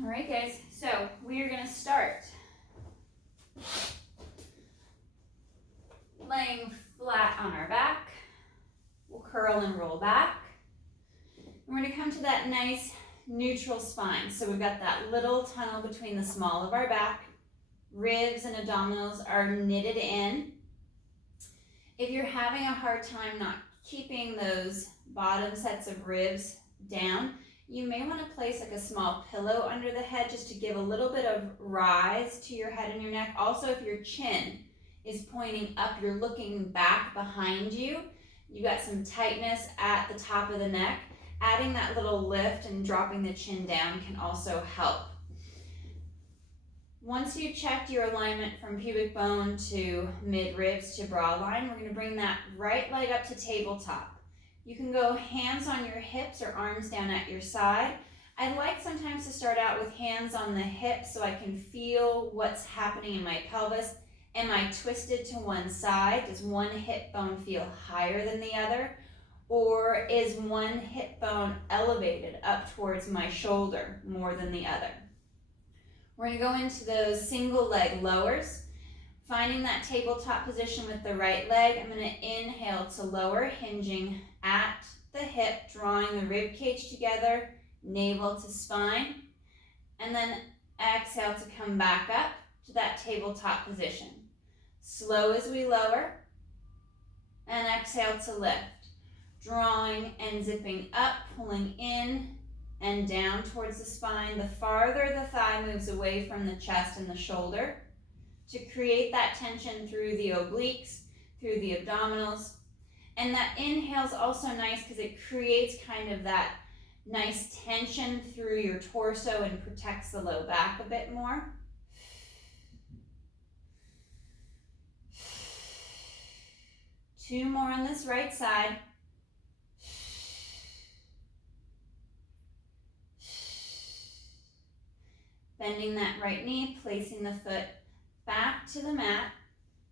All right, guys, so we are going to start laying flat on our back. We'll curl and roll back. We're going to come to that nice neutral spine. So we've got that little tunnel between the small of our back. Ribs and abdominals are knitted in. If you're having a hard time not keeping those bottom sets of ribs down, you may want to place like a small pillow under the head just to give a little bit of rise to your head and your neck. Also, if your chin is pointing up, you're looking back behind you, you got some tightness at the top of the neck, adding that little lift and dropping the chin down can also help. Once you've checked your alignment from pubic bone to mid-ribs to broad line, we're going to bring that right leg up to tabletop. You can go hands on your hips or arms down at your side. I like sometimes to start out with hands on the hips so I can feel what's happening in my pelvis. Am I twisted to one side? Does one hip bone feel higher than the other? Or is one hip bone elevated up towards my shoulder more than the other? We're going to go into those single leg lowers. Finding that tabletop position with the right leg, I'm going to inhale to lower, hinging at the hip, drawing the rib cage together, navel to spine, and then exhale to come back up to that tabletop position. Slow as we lower, and exhale to lift, drawing and zipping up, pulling in and down towards the spine. The farther the thigh moves away from the chest and the shoulder, to create that tension through the obliques, through the abdominals. And that inhale is also nice because it creates kind of that nice tension through your torso and protects the low back a bit more. Two more on this right side. Bending that right knee, placing the foot back to the mat,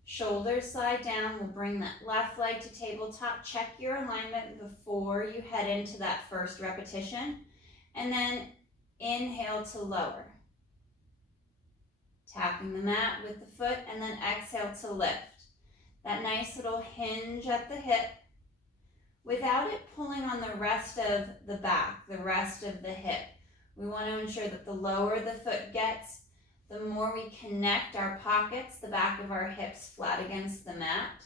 shoulders slide down. We'll bring that left leg to tabletop. Check your alignment before you head into that first repetition. And then inhale to lower. Tapping the mat with the foot and then exhale to lift. That nice little hinge at the hip without it pulling on the rest of the back, the rest of the hip. We want to ensure that the lower the foot gets, the more we connect our pockets, the back of our hips flat against the mat.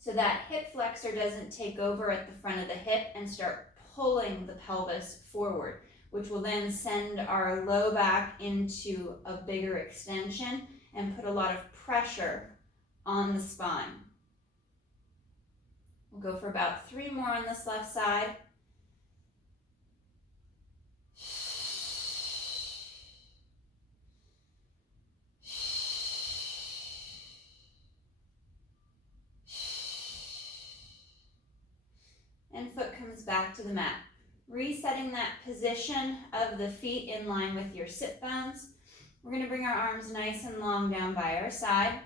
So that hip flexor doesn't take over at the front of the hip and start pulling the pelvis forward, which will then send our low back into a bigger extension and put a lot of pressure on the spine. We'll go for about 3 more on this left side. And foot comes back to the mat. Resetting that position of the feet in line with your sit bones. We're going to bring our arms nice and long down by our side.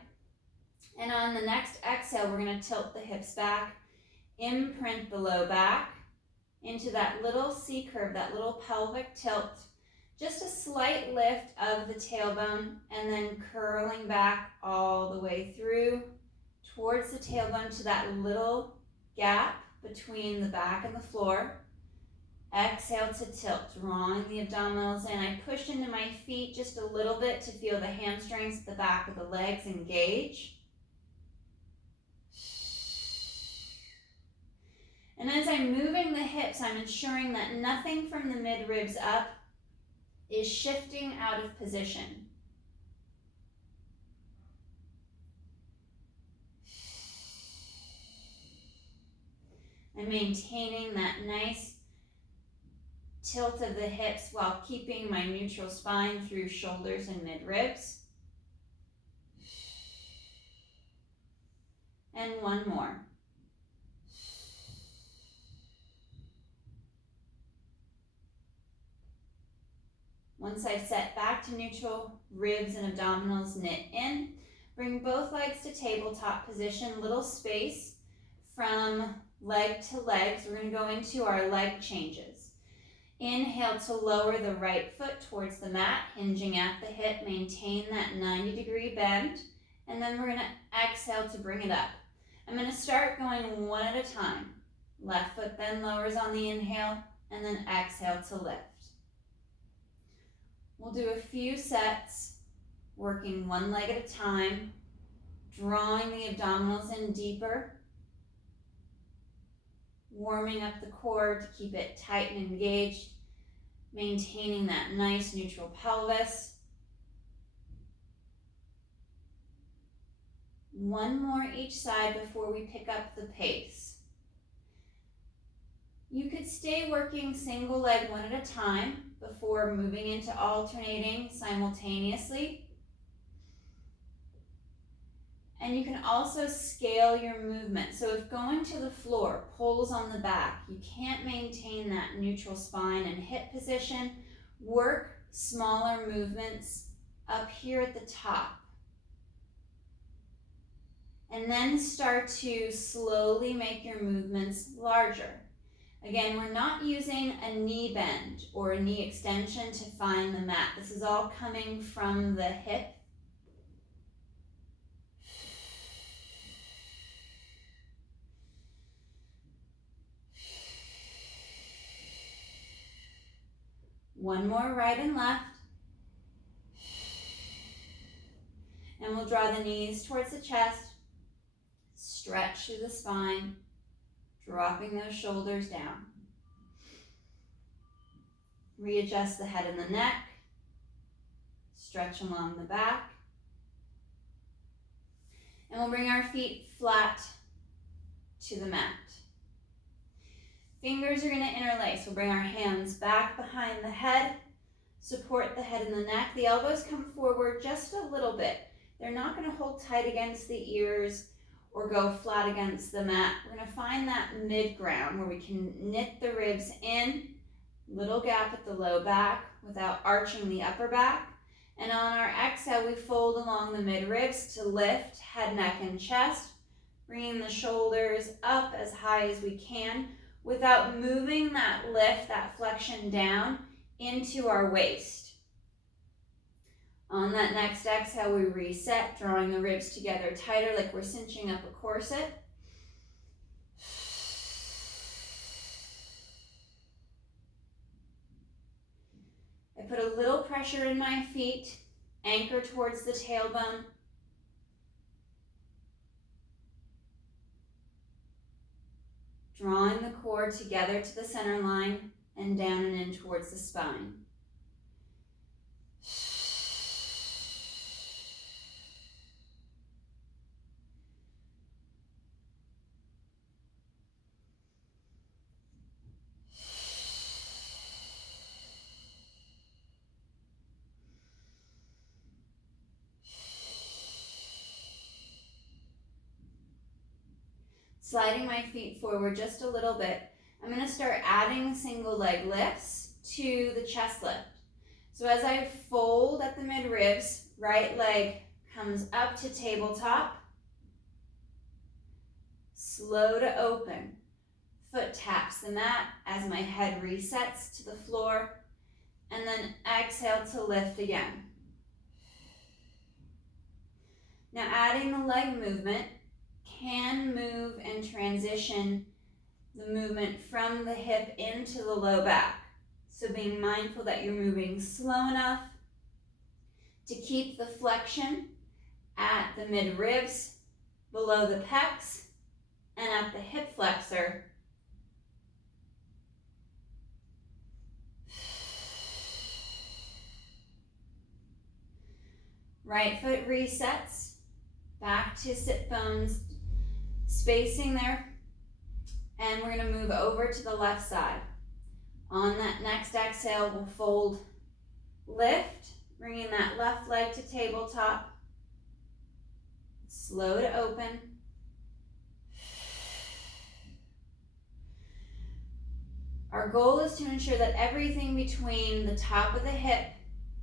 And on the next exhale, we're going to tilt the hips back, imprint the low back into that little C curve, that little pelvic tilt. Just a slight lift of the tailbone and then curling back all the way through towards the tailbone to that little gap between the back and the floor. Exhale to tilt, drawing the abdominals in. I push into my feet just a little bit to feel the hamstrings at the back of the legs engage. And as I'm moving the hips, I'm ensuring that nothing from the mid-ribs up is shifting out of position. And maintaining that nice tilt of the hips while keeping my neutral spine through shoulders and mid-ribs. And one more. Once I've set back to neutral, ribs and abdominals knit in. Bring both legs to tabletop position, little space from leg to leg. So we're going to go into our leg changes. Inhale to lower the right foot towards the mat, hinging at the hip. Maintain that 90-degree bend. And then we're going to exhale to bring it up. I'm going to start going one at a time. Left foot then lowers on the inhale, and then exhale to lift. We'll do a few sets, working one leg at a time, drawing the abdominals in deeper, warming up the core to keep it tight and engaged, maintaining that nice neutral pelvis. One more each side before we pick up the pace. You could stay working single leg one at a time before moving into alternating simultaneously. And you can also scale your movement. So if going to the floor pulls on the back, you can't maintain that neutral spine and hip position, work smaller movements up here at the top. And then start to slowly make your movements larger. Again, we're not using a knee bend or a knee extension to find the mat. This is all coming from the hip. One more right and left. And we'll draw the knees towards the chest. Stretch through the spine, dropping those shoulders down. Readjust the head and the neck. Stretch along the back. And we'll bring our feet flat to the mat. Fingers are going to interlace. We'll bring our hands back behind the head, support the head and the neck. The elbows come forward just a little bit. They're not going to hold tight against the ears or go flat against the mat. We're going to find that mid-ground where we can knit the ribs in, little gap at the low back without arching the upper back. And on our exhale, we fold along the mid-ribs to lift head, neck, and chest, bringing the shoulders up as high as we can without moving that lift, that flexion down into our waist. On that next exhale, we reset, drawing the ribs together tighter like we're cinching up a corset. I put a little pressure in my feet, anchor towards the tailbone. Drawing the core together to the center line and down and in towards the spine. Sliding my feet forward just a little bit, I'm going to start adding single leg lifts to the chest lift. So as I fold at the mid-ribs, right leg comes up to tabletop, slow to open. Foot taps the mat as my head resets to the floor, and then exhale to lift again. Now adding the leg movement, can move and transition the movement from the hip into the low back. So being mindful that you're moving slow enough to keep the flexion at the mid-ribs, below the pecs, and at the hip flexor. Right foot resets, back to sit bones, spacing there, and we're going to move over to the left side. On that next exhale, we'll fold, lift, bringing that left leg to tabletop, slow to open. Our goal is to ensure that everything between the top of the hip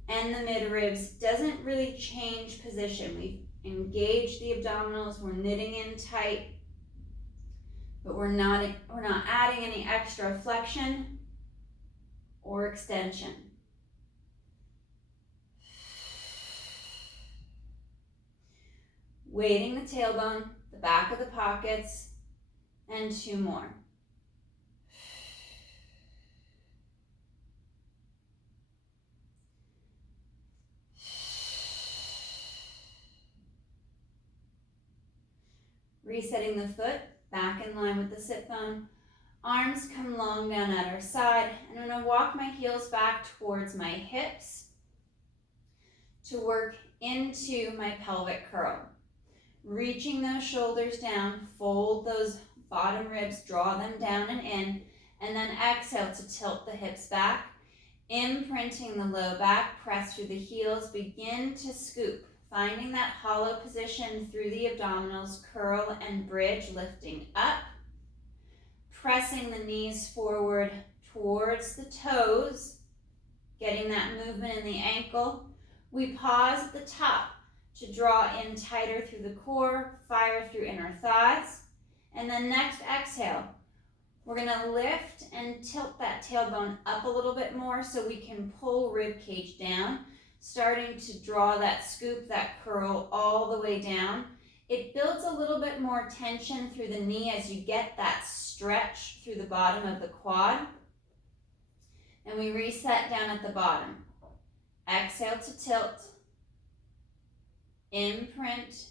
and the mid-ribs doesn't really change position. We've engaged the abdominals, we're knitting in tight, but we're not adding any extra flexion or extension. Weighting the tailbone, the back of the pockets, and 2 more. Resetting the foot, back in line with the sit bone. Arms come long down at our side, and I'm going to walk my heels back towards my hips to work into my pelvic curl. Reaching those shoulders down, fold those bottom ribs, draw them down and in, and then exhale to tilt the hips back. Imprinting the low back, press through the heels, begin to scoop, finding that hollow position through the abdominals, curl and bridge, lifting up. Pressing the knees forward towards the toes, getting that movement in the ankle. We pause at the top to draw in tighter through the core, fire through inner thighs. And then next exhale, we're gonna lift and tilt that tailbone up a little bit more so we can pull rib cage down, starting to draw that scoop, that curl all the way down. It builds a little bit more tension through the knee as you get that stretch through the bottom of the quad. And we reset down at the bottom. Exhale to tilt, imprint,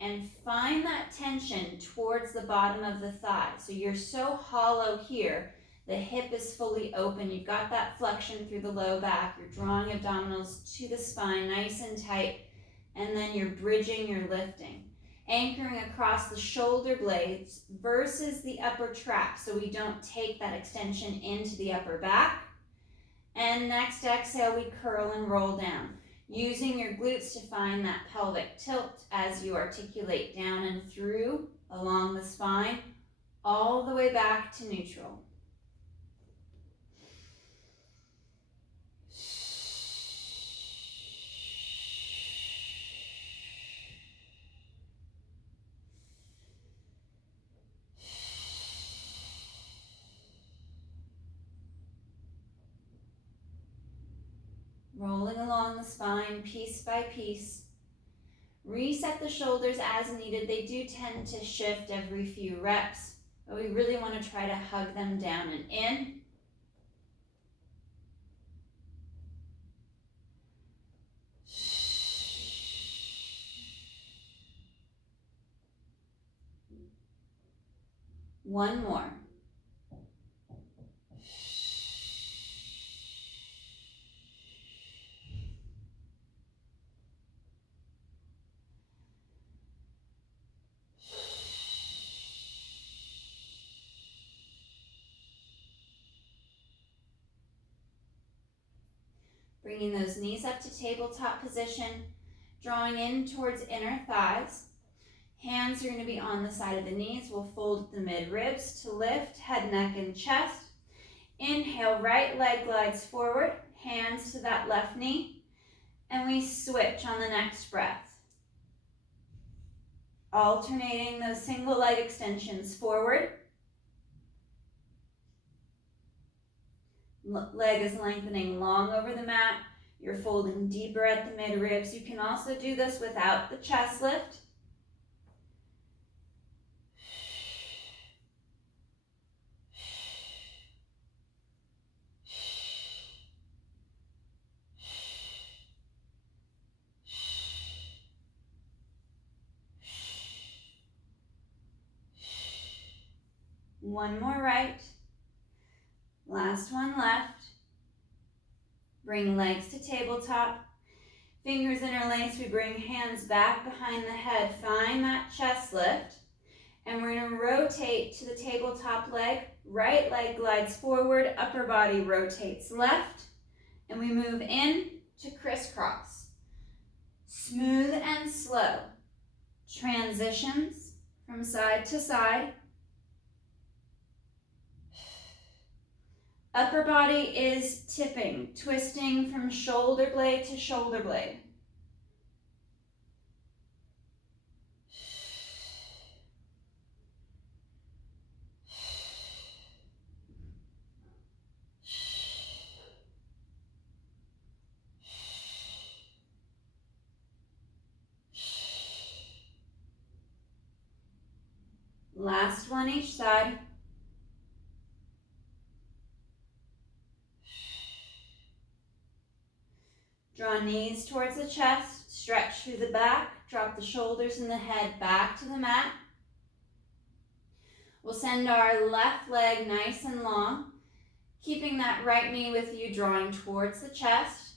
and find that tension towards the bottom of the thigh. So you're so hollow here, the hip is fully open. You've got that flexion through the low back. You're drawing abdominals to the spine, nice and tight, and then you're bridging, you're lifting. Anchoring across the shoulder blades versus the upper trap so we don't take that extension into the upper back. And next exhale, we curl and roll down, using your glutes to find that pelvic tilt as you articulate down and through along the spine, all the way back to neutral. Rolling along the spine piece by piece. Reset the shoulders as needed. They do tend to shift every few reps, but we really want to try to hug them down and in. One more. Bringing those knees up to tabletop position, drawing in towards inner thighs. Hands are going to be on the side of the knees. We'll fold the mid ribs to lift head, neck, and chest. Inhale, right leg glides forward, hands to that left knee, and we switch on the next breath. Alternating those single leg extensions forward. Leg is lengthening long over the mat. You're folding deeper at the mid ribs. You can also do this without the chest lift. One more right. Last one left. Bring legs to tabletop. Fingers interlace. We bring hands back behind the head. Find that chest lift. And we're going to rotate to the tabletop leg. Right leg glides forward. Upper body rotates left. And we move in to crisscross. Smooth and slow. Transitions from side to side. Upper body is tipping, twisting from shoulder blade to shoulder blade. Last one each side. Draw knees towards the chest, stretch through the back, drop the shoulders and the head back to the mat. We'll send our left leg nice and long, keeping that right knee with you, drawing towards the chest.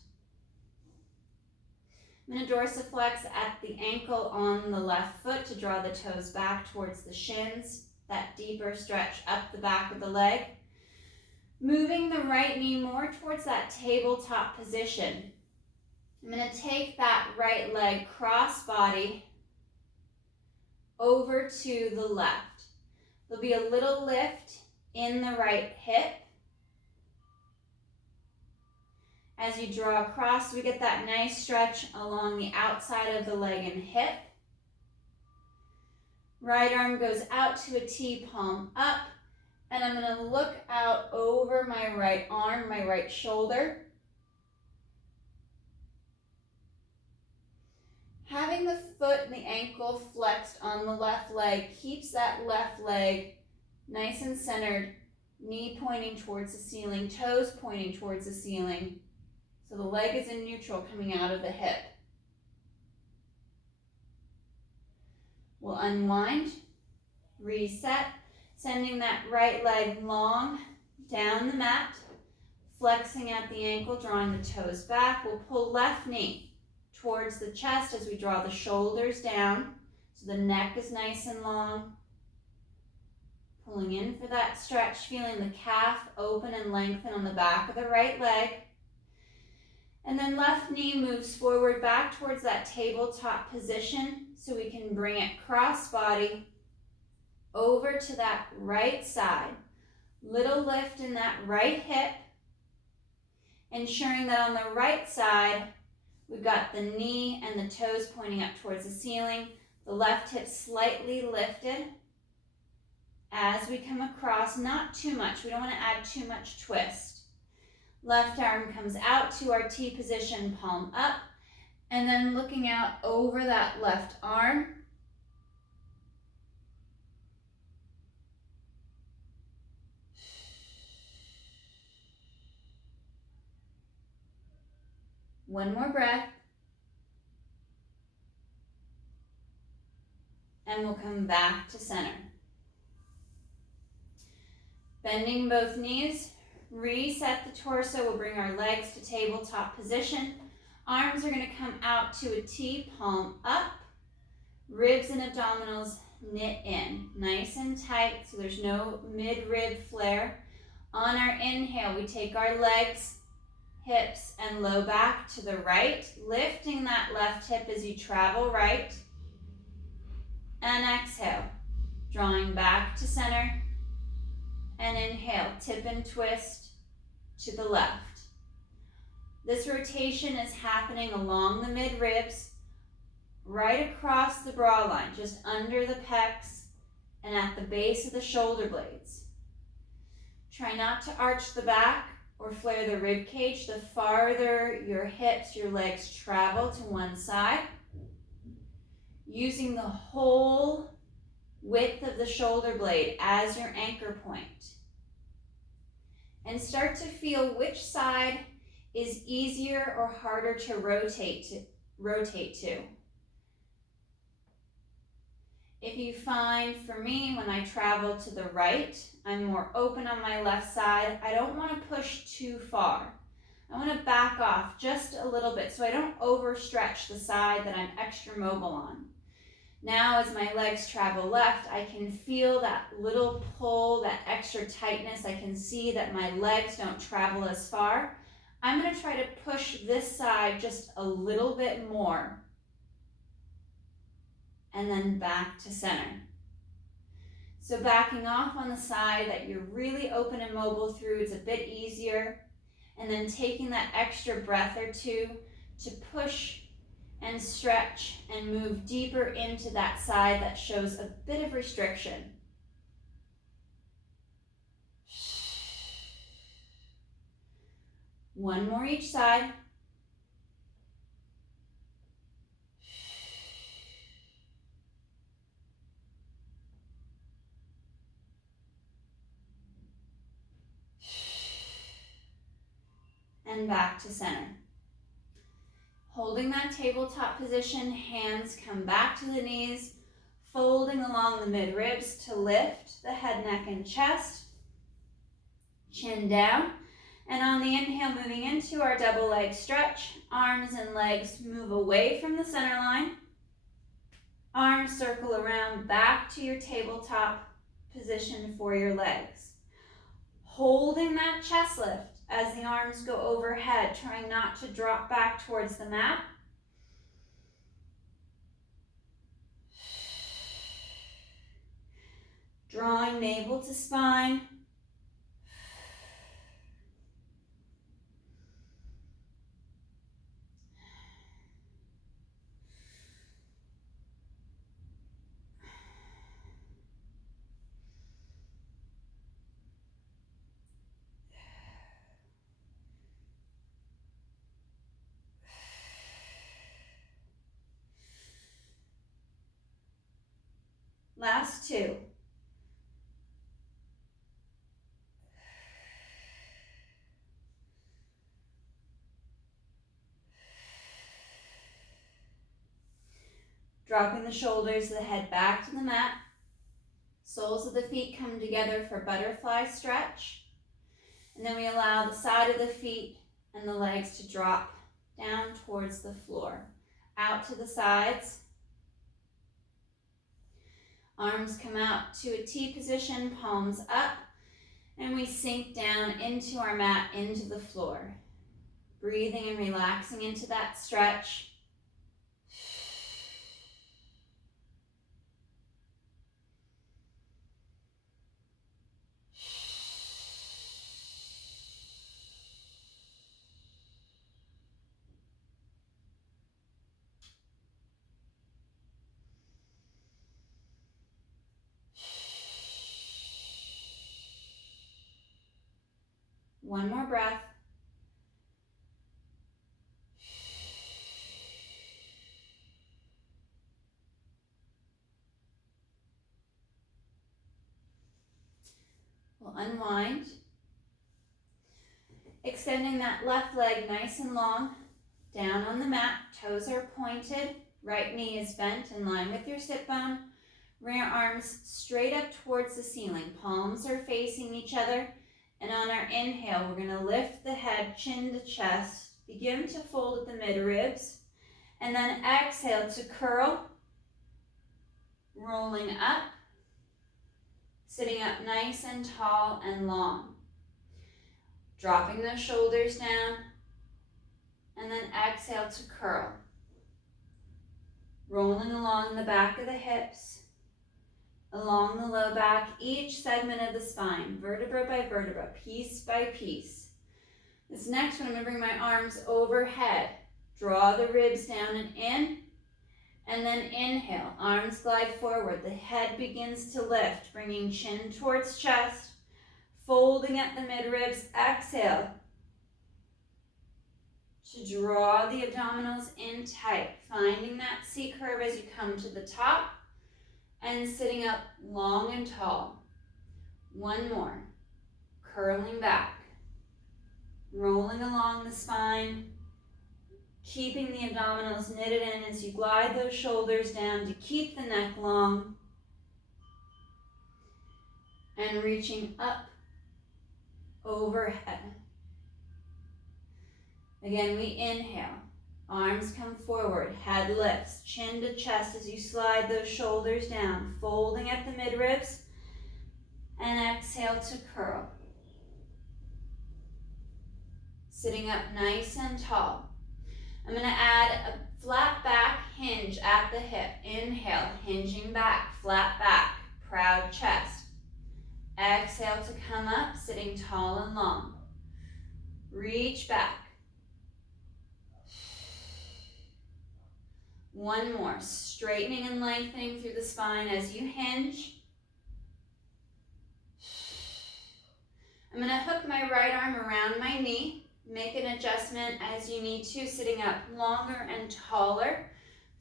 I'm going to dorsiflex at the ankle on the left foot to draw the toes back towards the shins, that deeper stretch up the back of the leg. Moving the right knee more towards that tabletop position. I'm going to take that right leg cross body over to the left. There'll be a little lift in the right hip. As you draw across, we get that nice stretch along the outside of the leg and hip. Right arm goes out to a T, palm up, and I'm going to look out over my right arm, my right shoulder. Having the foot and the ankle flexed on the left leg keeps that left leg nice and centered, knee pointing towards the ceiling, toes pointing towards the ceiling. So the leg is in neutral coming out of the hip. We'll unwind, reset, sending that right leg long down the mat, flexing at the ankle, drawing the toes back. We'll pull left knee towards the chest as we draw the shoulders down, so the neck is nice and long. Pulling in for that stretch, feeling the calf open and lengthen on the back of the right leg. And then left knee moves forward back towards that tabletop position so we can bring it cross body over to that right side. Little lift in that right hip, ensuring that on the right side, we've got the knee and the toes pointing up towards the ceiling, the left hip slightly lifted as we come across, not too much. We don't want to add too much twist. Left arm comes out to our T position, palm up, and then looking out over that left arm. One more breath. And we'll come back to center. Bending both knees, reset the torso. We'll bring our legs to tabletop position. Arms are going to come out to a T, palm up. Ribs and abdominals knit in, nice and tight, so there's no mid-rib flare. On our inhale, we take our legs, hips, and low back to the right, lifting that left hip as you travel right. And exhale, drawing back to center. And inhale, tip and twist to the left. This rotation is happening along the mid-ribs, right across the bra line, just under the pecs and at the base of the shoulder blades. Try not to arch the back or flare the rib cage. The farther your hips, your legs travel to one side, using the whole width of the shoulder blade as your anchor point. And start to feel which side is easier or harder to rotate to. If you find, for me, when I travel to the right, I'm more open on my left side. I don't want to push too far. I want to back off just a little bit so I don't overstretch the side that I'm extra mobile on. Now, as my legs travel left, I can feel that little pull, that extra tightness. I can see that my legs don't travel as far. I'm going to try to push this side just a little bit more. And then back to center. So backing off on the side that you're really open and mobile through, it's a bit easier. And then taking that extra breath or two to push and stretch and move deeper into that side that shows a bit of restriction. One more each side. and back to center. Holding that tabletop position, hands come back to the knees, folding along the mid-ribs to lift the head, neck, and chest. Chin down. And on the inhale, moving into our double leg stretch, arms and legs move away from the center line. Arms circle around back to your tabletop position for your legs. Holding that chest lift as the arms go overhead, trying not to drop back towards the mat. Drawing navel to spine. Last two. Dropping the shoulders, the head back to the mat. Soles of the feet come together for butterfly stretch. And then we allow the side of the feet and the legs to drop down towards the floor. Out to the sides. Arms come out to a T position, palms up, and we sink down into our mat, into the floor. Breathing and relaxing into that stretch. One more breath. We'll unwind. Extending that left leg nice and long, down on the mat, toes are pointed, right knee is bent in line with your sit bone, rear arms straight up towards the ceiling, palms are facing each other, and on our inhale, we're going to lift the head, chin to chest, begin to fold at the mid-ribs, and then exhale to curl, rolling up, sitting up nice and tall and long. Dropping those shoulders down, and then exhale to curl. Rolling along the back of the hips, along the low back, each segment of the spine, vertebra by vertebra, piece by piece. This next one, I'm going to bring my arms overhead. Draw the ribs down and in, and then inhale. Arms glide forward. The head begins to lift, bringing chin towards chest, folding at the mid-ribs. Exhale to draw the abdominals in tight, finding that C curve as you come to the top, and sitting up long and tall. One more. Curling back. Rolling along the spine. Keeping the abdominals knitted in as you glide those shoulders down to keep the neck long. And reaching up overhead. Again, we inhale. Arms come forward, head lifts, chin to chest as you slide those shoulders down, folding at the midribs, and exhale to curl. Sitting up nice and tall. I'm going to add a flat back hinge at the hip. Inhale, hinging back, flat back, proud chest. Exhale to come up, sitting tall and long. Reach back. One more, straightening and lengthening through the spine as you hinge. I'm going to hook my right arm around my knee. Make an adjustment as you need to, sitting up longer and taller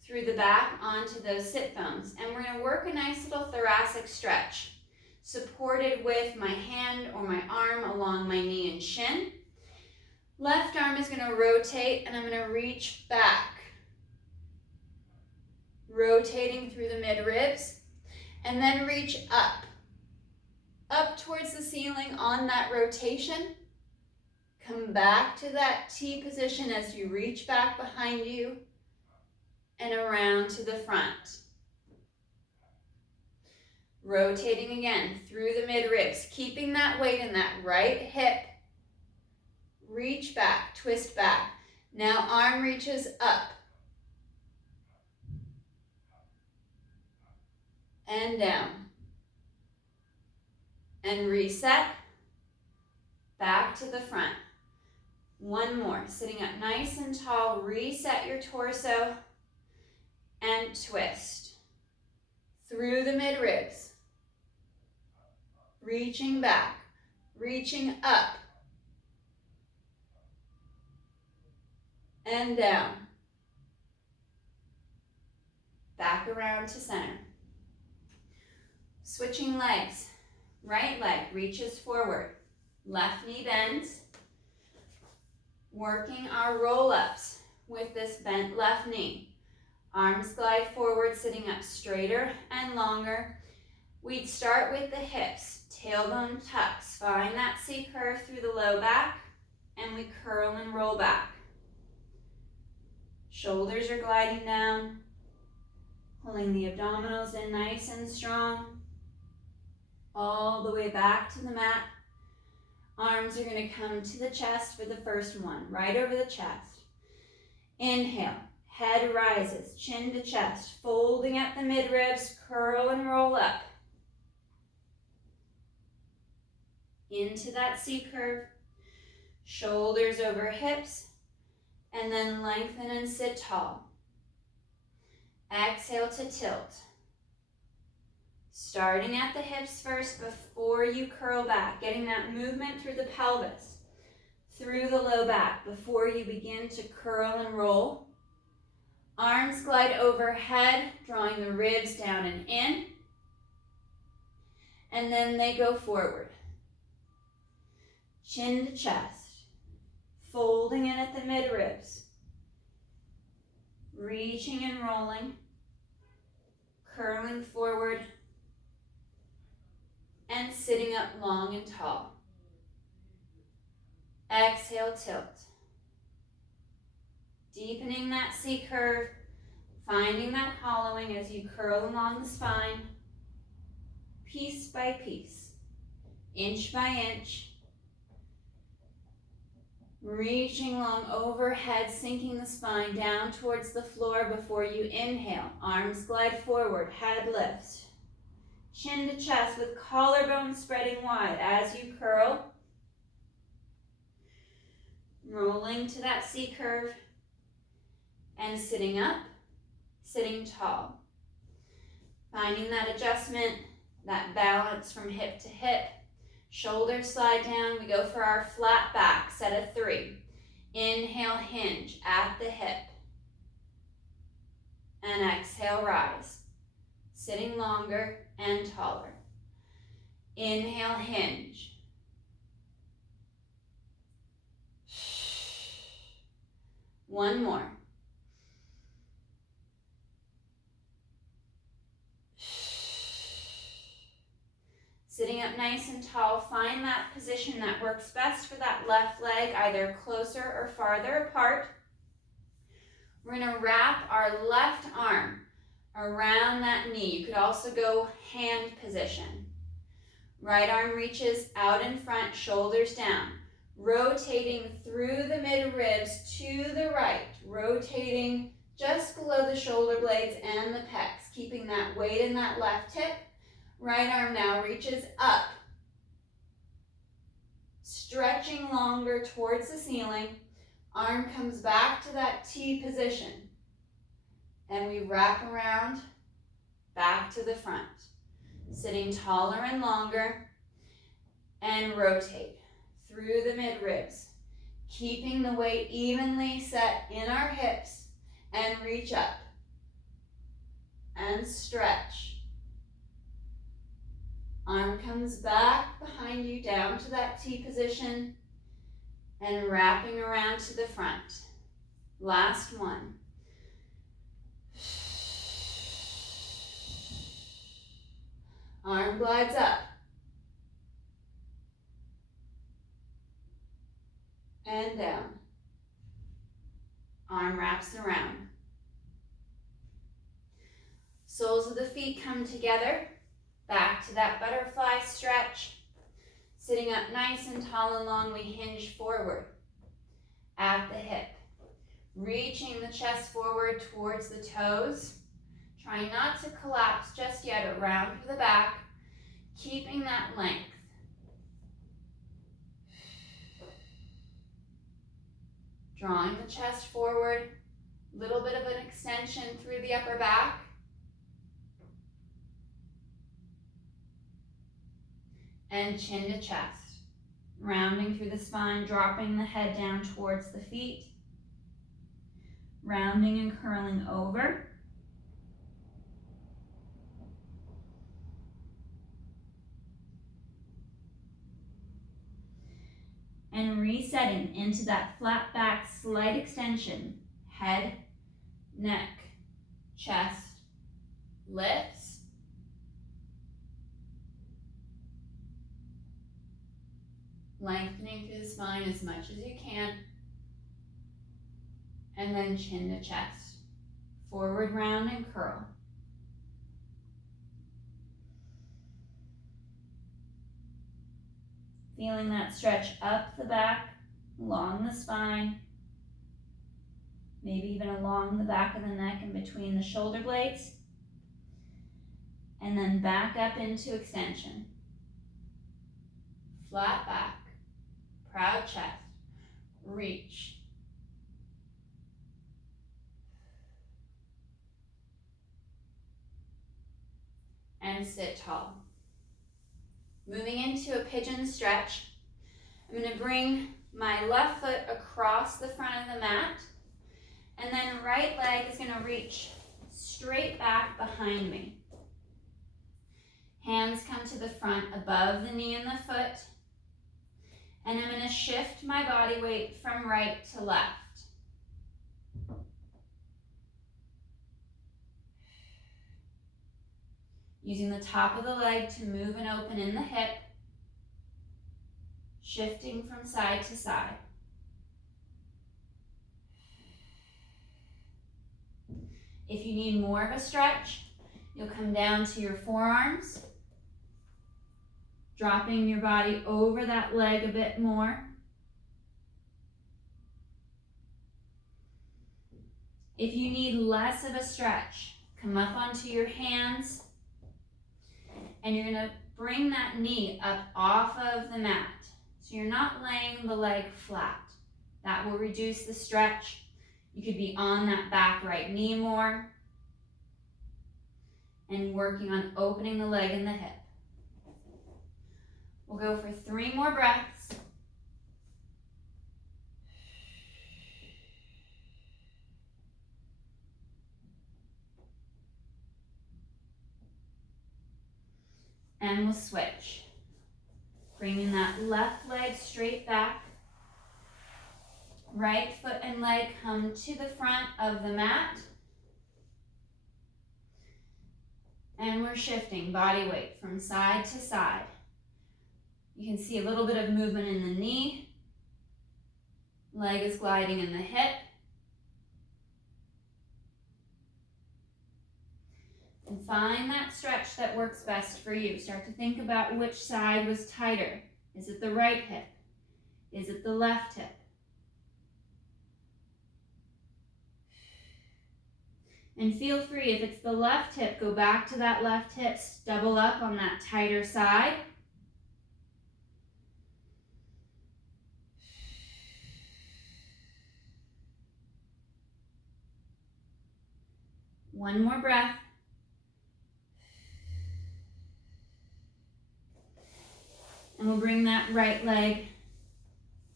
through the back onto those sit bones. And we're going to work a nice little thoracic stretch, supported with my hand or my arm along my knee and shin. Left arm arm is going to rotate and I'm going to reach back. Rotating through the mid-ribs, and then reach up towards the ceiling on that rotation. Come back to that T position as you reach back behind you and around to the front. Rotating again through the mid-ribs, keeping that weight in that right hip. Reach back, twist back. Now arm reaches up and down. And reset, back to the front. One more, sitting up nice and tall, reset your torso and twist. Through the mid-ribs, reaching back, reaching up and down. Back around to center. Switching legs. Right leg reaches forward, left knee bends. Working our roll-ups with this bent left knee. Arms glide forward, sitting up straighter and longer. We'd start with the hips, tailbone tucks. Find that C curve through the low back, and we curl and roll back. Shoulders are gliding down, pulling the abdominals in nice and strong. All the way back to the mat. Arms are going to come to the chest for the first one, right over the chest. Inhale, head rises, chin to chest, folding at the mid-ribs, curl and roll up. Into that C curve, shoulders over hips, and then lengthen and sit tall. Exhale to tilt. Starting at the hips first before you curl back, getting that movement through the pelvis, through the low back before you begin to curl and roll. Arms glide overhead, drawing the ribs down and in, and then they go forward. Chin to chest, folding in at the mid-ribs, reaching and rolling, curling forward, and sitting up long and tall. Exhale, tilt. Deepening that C curve, finding that hollowing as you curl along the spine, piece by piece, inch by inch. Reaching long overhead, sinking the spine down towards the floor before you inhale. Arms glide forward, head lifts. Chin to chest with collarbone spreading wide as you curl. Rolling to that C curve and sitting up, sitting tall. Finding that adjustment, that balance from hip to hip. Shoulders slide down. We go for our flat back, set of 3. Inhale, hinge at the hip. And exhale, rise. Sitting longer and taller. Inhale, hinge. One more. Sitting up nice and tall, find that position that works best for that left leg, either closer or farther apart. We're going to wrap our left arm around that knee. You could also go hand position. Right arm reaches out in front, shoulders down. Rotating through the mid-ribs to the right. Rotating just below the shoulder blades and the pecs. Keeping that weight in that left hip. Right arm now reaches up. Stretching longer towards the ceiling. Arm comes back to that T position. And we wrap around, back to the front. Sitting taller and longer. And rotate through the mid-ribs. Keeping the weight evenly set in our hips. And reach up. And stretch. Arm comes back behind you down to that T position. And wrapping around to the front. Last one. Arm glides up. And down. Arm wraps around. Soles of the feet come together. Back to that butterfly stretch. Sitting up nice and tall and long, we hinge forward at the hip. Reaching the chest forward towards the toes. Trying not to collapse just yet, around to the back. Keeping that length. Drawing the chest forward. Little bit of an extension through the upper back. And chin to chest. Rounding through the spine, dropping the head down towards the feet. Rounding and curling over. And resetting into that flat back, slight extension. Head, neck, chest, lifts. Lengthening through the spine as much as you can. And then chin to chest. Forward round and curl. Feeling that stretch up the back, along the spine. Maybe even along the back of the neck and between the shoulder blades. And then back up into extension. Flat back. Proud chest. Reach. And sit tall. Moving into a pigeon stretch. I'm going to bring my left foot across the front of the mat. And then right leg is going to reach straight back behind me. Hands come to the front above the knee and the foot. And I'm going to shift my body weight from right to left. Using the top of the leg to move and open in the hip. Shifting from side to side. If you need more of a stretch, you'll come down to your forearms. Dropping your body over that leg a bit more. If you need less of a stretch, come up onto your hands and you're going to bring that knee up off of the mat. So you're not laying the leg flat. That will reduce the stretch. You could be on that back right knee more and working on opening the leg and the hip. We'll go for 3 more breaths. And we'll switch. Bringing that left leg straight back. Right foot and leg come to the front of the mat. And we're shifting body weight from side to side. You can see a little bit of movement in the knee. Leg is gliding in the hip. And find that stretch that works best for you. Start to think about which side was tighter. Is it the right hip? Is it the left hip? And feel free, if it's the left hip, go back to that left hip, double up on that tighter side. One more breath. And we'll bring that right leg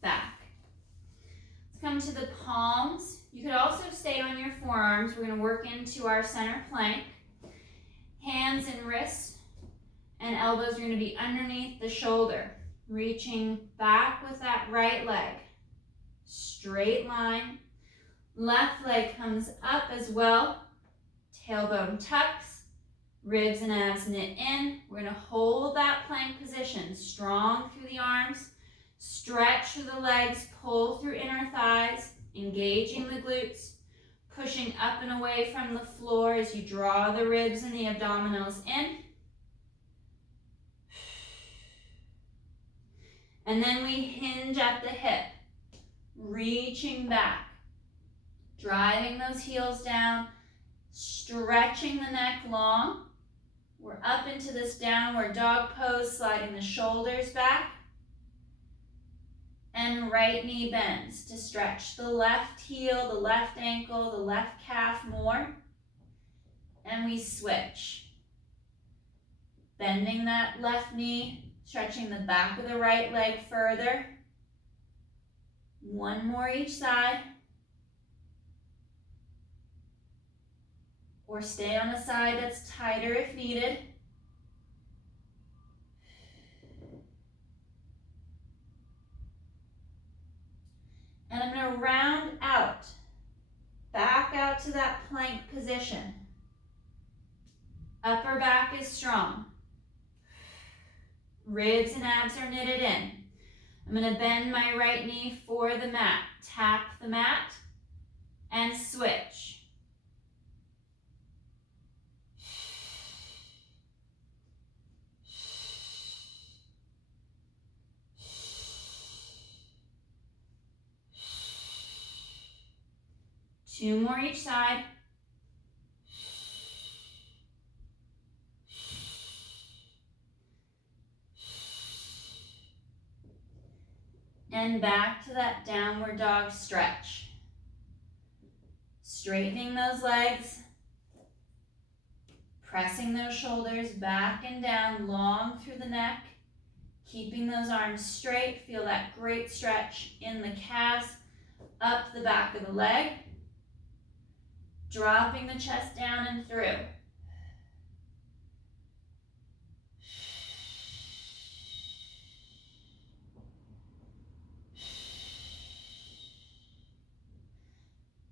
back. Let's come to the palms. You could also stay on your forearms. We're going to work into our center plank. Hands and wrists and elbows are going to be underneath the shoulder. Reaching back with that right leg. straight line. Left leg comes up as well. Tailbone tucks, ribs and abs knit in. We're gonna hold that plank position, strong through the arms, stretch through the legs, pull through inner thighs, engaging the glutes, pushing up and away from the floor as you draw the ribs and the abdominals in. And then we hinge at the hip, reaching back, driving those heels down, stretching the neck long. We're up into this downward dog pose, sliding the shoulders back. And right knee bends to stretch the left heel, the left ankle, the left calf more. And we switch. Bending that left knee, stretching the back of the right leg further. One more each side. Or stay on a side that's tighter if needed. And I'm going to round out, back out to that plank position. Upper back is strong. Ribs and abs are knitted in. I'm going to bend my right knee for the mat. Tap the mat and switch. Two more each side. And back to that downward dog stretch. Straightening those legs. Pressing those shoulders back and down, long through the neck. Keeping those arms straight. Feel that great stretch in the calves, up the back of the leg. Dropping the chest down and through.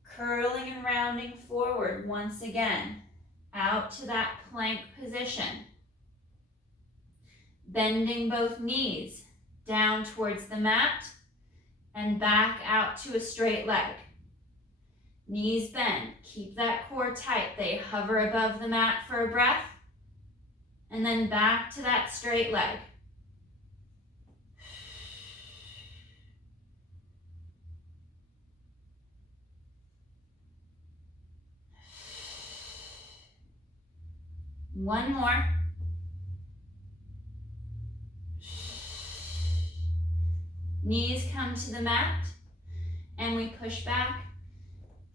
Curling and rounding forward once again, out to that plank position. Bending both knees down towards the mat and back out to a straight leg. Knees bend, keep that core tight. They hover above the mat for a breath. And then back to that straight leg. One more. Knees come to the mat and we push back.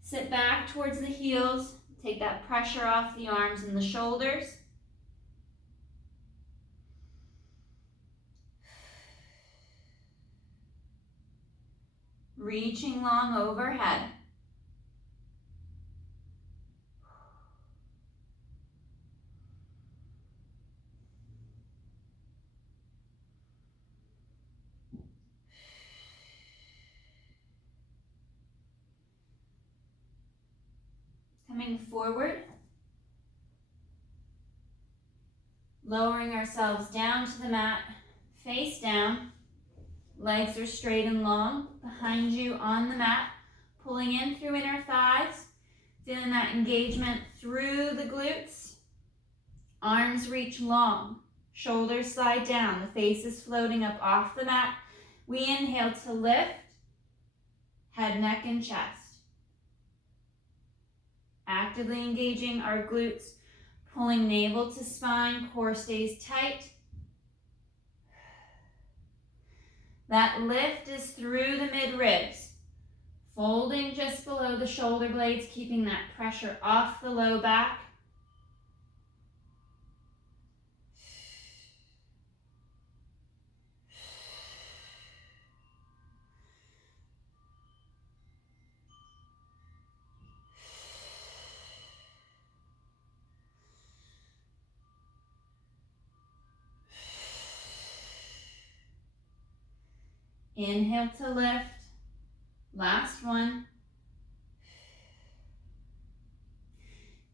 Sit back towards the heels. Take that pressure off the arms and the shoulders. Reaching long overhead. Coming forward, lowering ourselves down to the mat, face down, legs are straight and long, behind you on the mat, pulling in through inner thighs, feeling that engagement through the glutes, arms reach long, shoulders slide down, the face is floating up off the mat. We inhale to lift, head, neck, and chest. Actively engaging our glutes, pulling navel to spine, core stays tight. That lift is through the mid-ribs, folding just below the shoulder blades, keeping that pressure off the low back. Inhale to lift, Last one.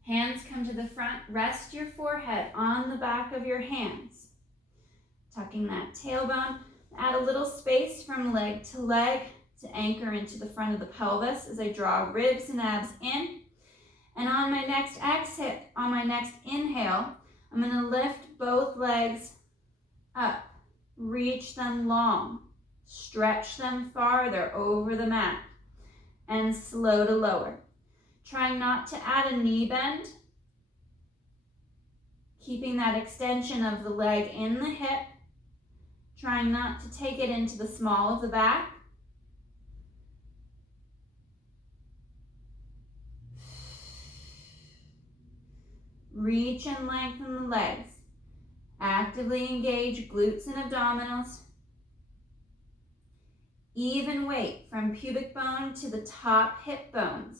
Hands come to the front. Rest your forehead on the back of your hands. Tucking that tailbone. Add a little space from leg to anchor into the front of the pelvis as I draw ribs and abs in. And on my next exhale, on my next inhale, I'm going to lift both legs up. Reach them long. Stretch them farther over the mat. And slow to lower. Trying not to add a knee bend. Keeping that extension of the leg in the hip. Trying not to take it into the small of the back. Reach and lengthen the legs. Actively engage glutes and abdominals. Even weight from pubic bone to the top hip bones.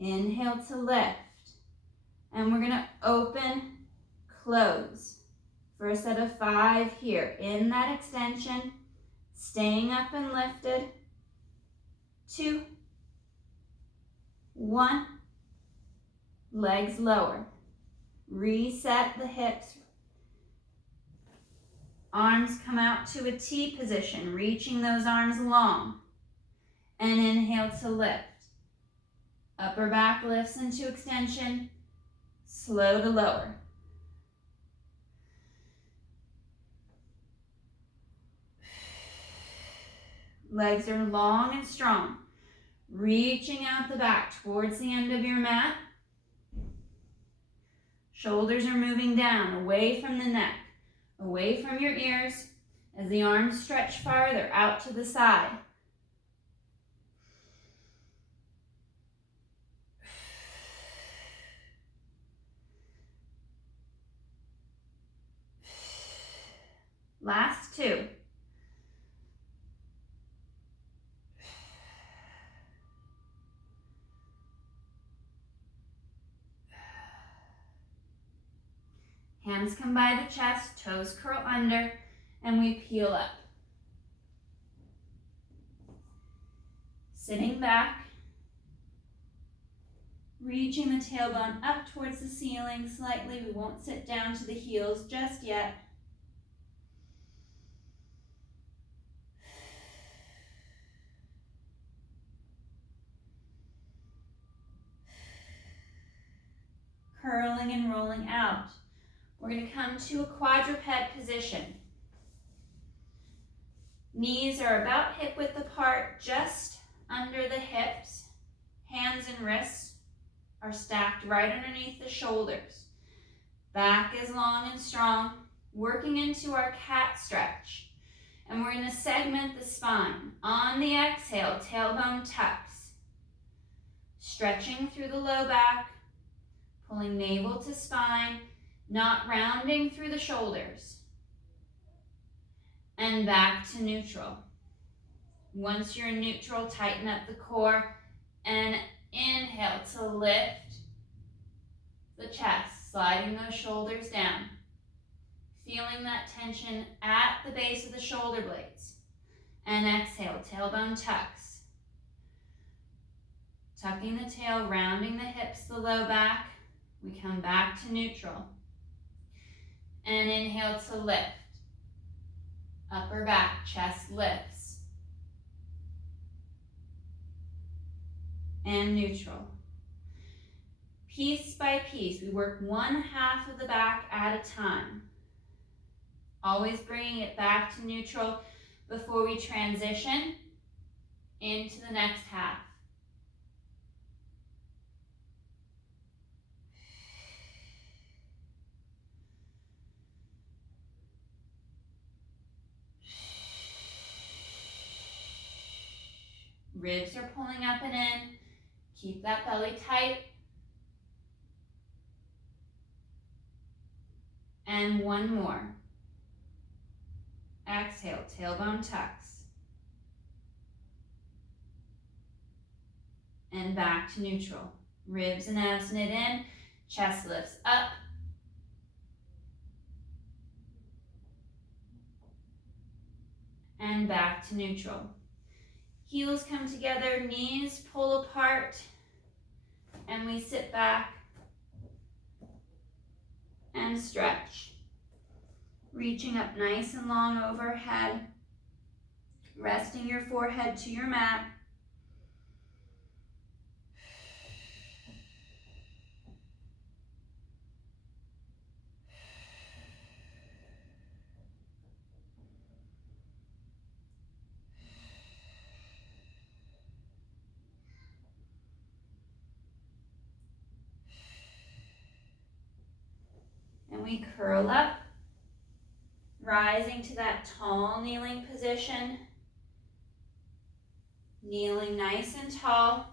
Inhale to lift. And we're going to open, close for a set of 5 here. In that extension, staying up and lifted. 2, 1. Legs lower. Reset the hips. Arms come out to a T position, reaching those arms long. And inhale to lift. Upper back lifts into extension. Slow to lower. Legs are long and strong. Reaching out the back towards the end of your mat. Shoulders are moving down, away from the neck, away from your ears, as the arms stretch farther out to the side. Last 2. Hands come by the chest, toes curl under, and we peel up. Sitting back, reaching the tailbone up towards the ceiling slightly. We won't sit down to the heels just yet. Curling and rolling out. We're going to come to a quadruped position. Knees are about hip width apart, just under the hips. Hands and wrists are stacked right underneath the shoulders. Back is long and strong, working into our cat stretch. And we're going to segment the spine. On the exhale, tailbone tucks. Stretching through the low back, pulling navel to spine, not rounding through the shoulders. And back to neutral. Once you're in neutral, tighten up the core and inhale to lift the chest, sliding those shoulders down. Feeling that tension at the base of the shoulder blades. And exhale, tailbone tucks. Tucking the tail, rounding the hips, the low back. We come back to neutral. And inhale to lift. Upper back, chest lifts. And neutral. Piece by piece, we work one half of the back at a time. Always bringing it back to neutral before we transition into the next half. Ribs are pulling up and in. Keep that belly tight. And one more. Exhale, tailbone tucks. And back to neutral. Ribs and abs knit in. Chest lifts up. and back to neutral. Heels come together, knees pull apart, and we sit back and stretch. Reaching up nice and long overhead, resting your forehead to your mat. And we curl up, rising to that tall kneeling position. Kneeling nice and tall.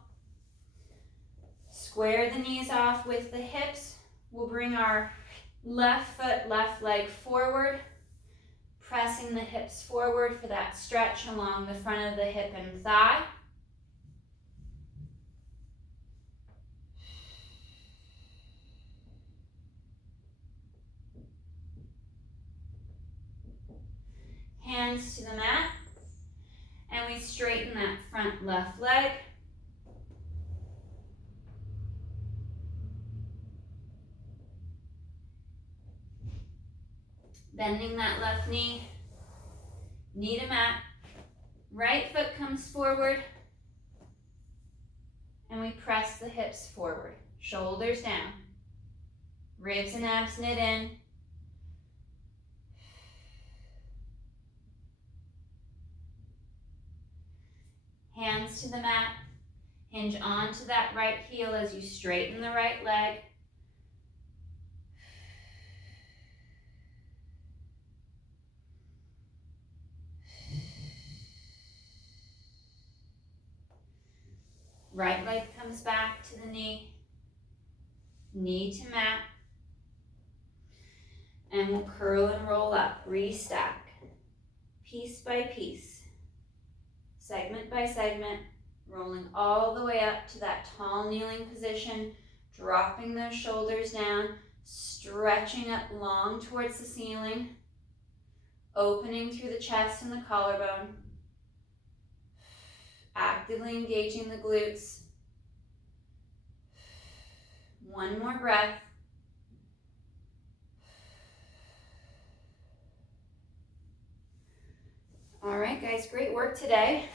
Square the knees off with the hips. We'll bring our left foot, left leg forward, pressing the hips forward for that stretch along the front of the hip and thigh. Hands to the mat, and we straighten that front left leg. Bending that left knee, knee to mat. Right foot comes forward, and we press the hips forward. Shoulders down. Ribs and abs knit in. Hands to the mat. Hinge onto that right heel as you straighten the right leg. Right leg comes back to the knee. Knee to mat. And we'll curl and roll up, restack. Piece by piece. Segment by segment. Rolling all the way up to that tall kneeling position, dropping those shoulders down, stretching up long towards the ceiling, opening through the chest and the collarbone, actively engaging the glutes. One more breath. All right, guys, great work today.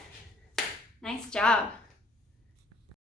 Nice job.